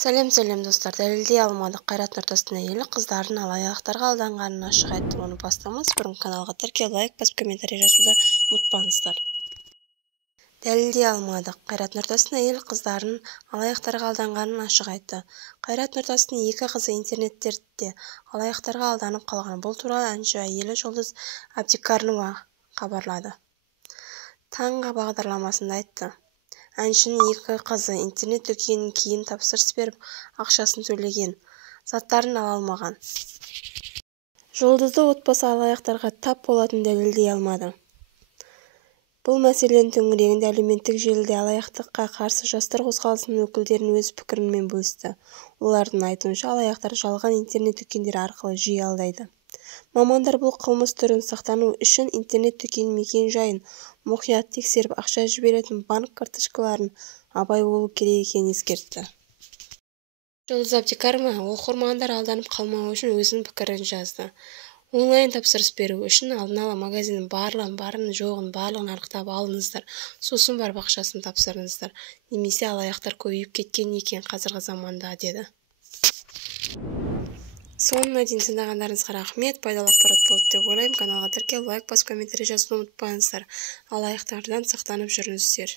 Сәлем достар, дәлелдей алмадық. Қайрат Нұртастың әйелі қыздардың алаяқтарға алданғанын ашық айтты. Оны бастамас бұрын каналға тіркеліп лайк басып комментарий жазуды ұмытпаңыздар. Дәлелдей алмадық. Қайрат Нұртастың әйелі қыздардың алаяқтарға алданғанын ашық айтты. Қайрат Нұртастың екі қызы интернеттерде алаяқтарға алданып қалған. Бұл туралы әнші әйелі Жұлдыз Әбдікәрімова хабарлады. Таңғы бағдарламасында айтты. Әншінің екі қызы интернет дүкенінен киім тапсырыс беріп, ақшасын төлеген, заттарын ала алмаған. Жұлдызды отбасы алаяқтарға тап болатынын дәлелдей алмады. Бұл мәселенің төңірегінде әлеуметтік желіде алаяқтыққа қарсы жастар қозғалысының өкілдерінің өз пікірімен бөлісті. Олардың айтуынша алаяқтар жалған интернет дүкендері арқылы жиі алдайды. Мамандар бұл қылмыс түрін сақтану үшін интернет дүкен мекен-жайын мұқият тексеріп, ақша жіберетін банк карточкаларын абай болу керек екенін ескертті. Жұлдыз Әбдікәрімова оқырмандар алданып қалмауы үшін өзінің пікірін жазды. Онлайн тапсырыс беру үшін алдын ала магазиннің барын жоғын барлығын анықтап алыңыздар, сосын барып ақшасын тапсырыңыздар. Немесе алаяқтар көбейіп кеткен екен қазіргі заманда, деді. Соңына дейін тыңдағандарыңызға рахмет. Пайдалы ақпарат болды деп ойлаймын. Каналға тіркеліп лайк басып комментарий жазуды ұмытпаңыздар. Алаяқтардан сақтанып жүріңіздер.